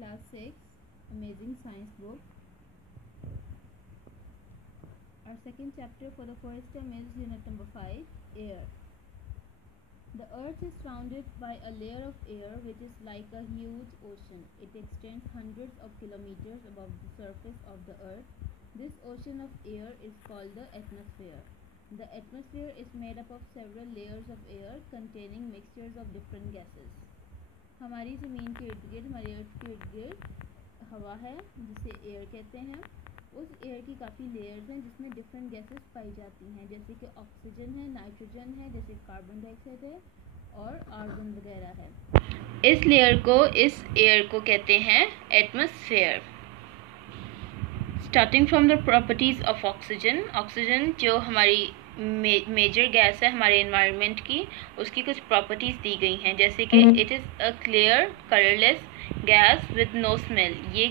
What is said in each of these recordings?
Class 6 Amazing Science book. Our second chapter for the first term is unit number 5, Air. The earth is surrounded by a layer of air which is like a huge ocean. It extends hundreds of kilometers above the surface of the earth. This ocean of air is called the atmosphere. The atmosphere is made up of several layers of air containing mixtures of different gases. हमारी ज़मीन के इर्द गिर्द, हमारी अर्थ के इर्द गिर्द हवा है जिसे एयर कहते हैं. उस एयर की काफ़ी लेयर्स हैं जिसमें डिफरेंट गैसेस पाई जाती हैं, जैसे कि ऑक्सीजन है, नाइट्रोजन है, जैसे कार्बन डाइऑक्साइड है और आर्गन वगैरह है. इस लेयर को, इस एयर को कहते हैं atmosphere. Starting from the properties of oxygen. Oxygen जो हमारी मेजर गैस है हमारे एनवायरनमेंट की, उसकी कुछ प्रॉपर्टीज़ दी गई हैं, जैसे कि it is a clear colourless gas with no smell. ये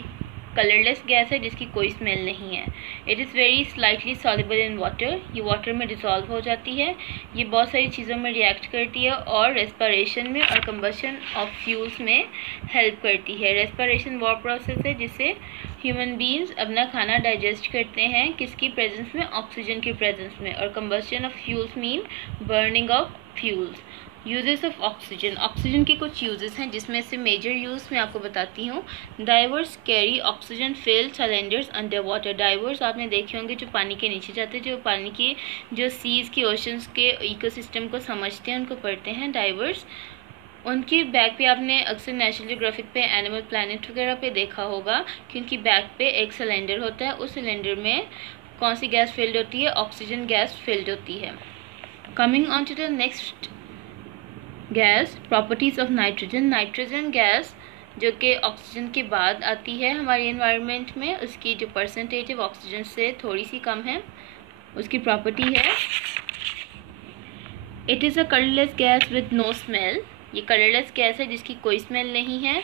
कलरलेस गैस है जिसकी कोई स्मेल नहीं है. It is very slightly soluble in water. ये वाटर में डिज़ोल्व हो जाती है. ये बहुत सारी चीज़ों में रिएक्ट करती है और रेस्पिरेशन में और कंबशन ऑफ फ्यूल्स में हेल्प करती है. रेस्पिरेशन वो प्रोसेस है जिससे ह्यूमन बीइंग्स अपना खाना डाइजेस्ट करते हैं, किसकी प्रेजेंस में, ऑक्सीजन की प्रेजेंस में. और combustion of fuels mean burning of fuels. Uses of oxygen. Oxygen के कुछ यूजेस हैं जिसमें से मेजर यूज़ मैं आपको बताती हूँ. Diverse carry oxygen field cylinders under water. Diverse आपने देखे होंगे जो पानी के नीचे जाते हैं, जो पानी की, जो सीज़ की, ओशंस के इकोसिस्टम को समझते हैं, उनको पढ़ते हैं डाइवर्स. उनकी बैक पे आपने अक्सर नेशनल ज्योग्राफिक पे, एनिमल प्लैनेट वगैरह पे देखा होगा कि उनकी बैक पे एक सिलेंडर होता है. उस सिलेंडर में कौन सी गैस फिल्ड होती है? ऑक्सीजन गैस फिल्ड होती है. Coming on to the next gas, properties of nitrogen. Nitrogen gas जो कि ऑक्सीजन के बाद आती है हमारे एनवायरनमेंट में, उसकी जो परसेंटेज है वो ऑक्सीजन से थोड़ी सी कम है. उसकी प्रॉपर्टी है it is a colourless gas with no smell. ये कलरलेस गैस है जिसकी कोई स्मेल नहीं है.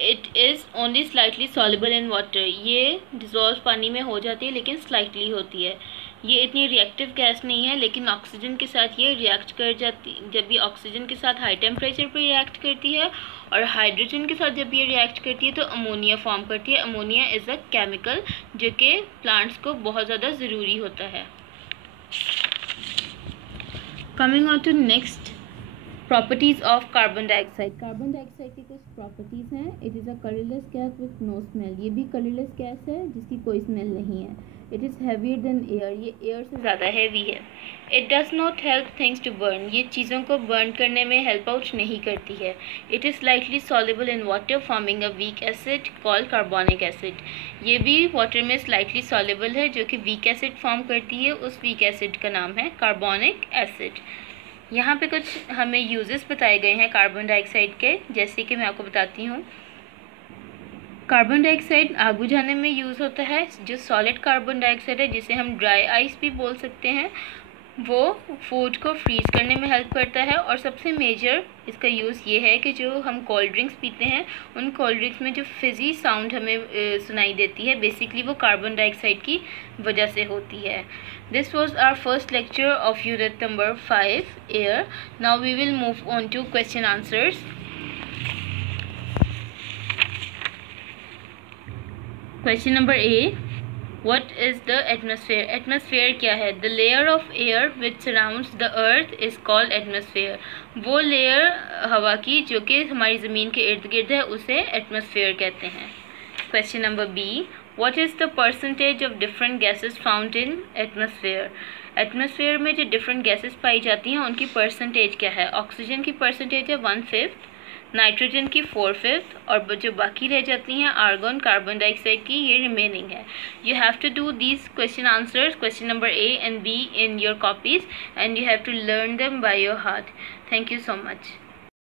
It is only slightly soluble in water. ये डिज़ोल्व पानी में हो जाती है लेकिन स्लाइटली होती है. ये इतनी रिएक्टिव गैस नहीं है, लेकिन ऑक्सीजन के साथ ये रिएक्ट कर जाती. जब ये ऑक्सीजन के साथ हाई टेम्परेचर पर रिएक्ट करती है और हाइड्रोजन के साथ जब ये रिएक्ट करती है तो अमोनिया फॉर्म करती है. अमोनिया इज़ अ केमिकल जो कि प्लांट्स को बहुत ज़्यादा ज़रूरी होता है. Coming on to next, properties of carbon dioxide. Carbon dioxide की कुछ प्रॉपर्टीज़ हैं. It is a colourless gas with no smell. ये भी कलरलेस गैस है जिसकी कोई स्मेल नहीं है. It is heavier than air. ये एयर से ज़्यादा हैवी है. It does not help things to burn. ये चीज़ों को बर्न करने में हेल्प आउट नहीं करती है. It is slightly soluble in water forming a weak acid called carbonic acid. ये भी वाटर में स्लाइटली सॉल्युबल है जो कि वीक एसिड फॉर्म करती है. उस वीक एसिड का नाम है कार्बोनिक एसिड. यहाँ पे कुछ हमें यूजेस बताए गए हैं कार्बन डाइऑक्साइड के, जैसे कि मैं आपको बताती हूँ. कार्बन डाइऑक्साइड आग बुझाने में यूज़ होता है. जो सॉलिड कार्बन डाइऑक्साइड है, जिसे हम ड्राई आइस भी बोल सकते हैं, वो फूड को फ्रीज़ करने में हेल्प करता है. और सबसे मेजर इसका यूज़ ये है कि जो हम कोल्ड ड्रिंक्स पीते हैं, उन कोल्ड ड्रिंक्स में जो फिज़ी साउंड हमें सुनाई देती है, बेसिकली वो कार्बन डाइऑक्साइड की वजह से होती है. This was our first lecture of unit number 5, Air. Now we will move on to question answers. Question number A. What is the atmosphere? Atmosphere क्या है? The layer of air which surrounds the earth is called atmosphere. वो layer हवा की जो कि हमारी ज़मीन के इर्द गिर्द है, उसे एटमॉस्फेयर कहते हैं. Question number B. What is the percentage of different gases found in atmosphere? Atmosphere में जो डिफरेंट गैसेस पाई जाती हैं उनकी परसेंटेज क्या है? ऑक्सीजन की परसेंटेज है 1/5, नाइट्रोजन की 4/5, और जो बाकी रह जाती हैं आर्गन, कार्बन डाइऑक्साइड की, ये रिमेनिंग है. You have to do these question answers, question number A and B in your copies, and you have to learn them by your heart. Thank you so much.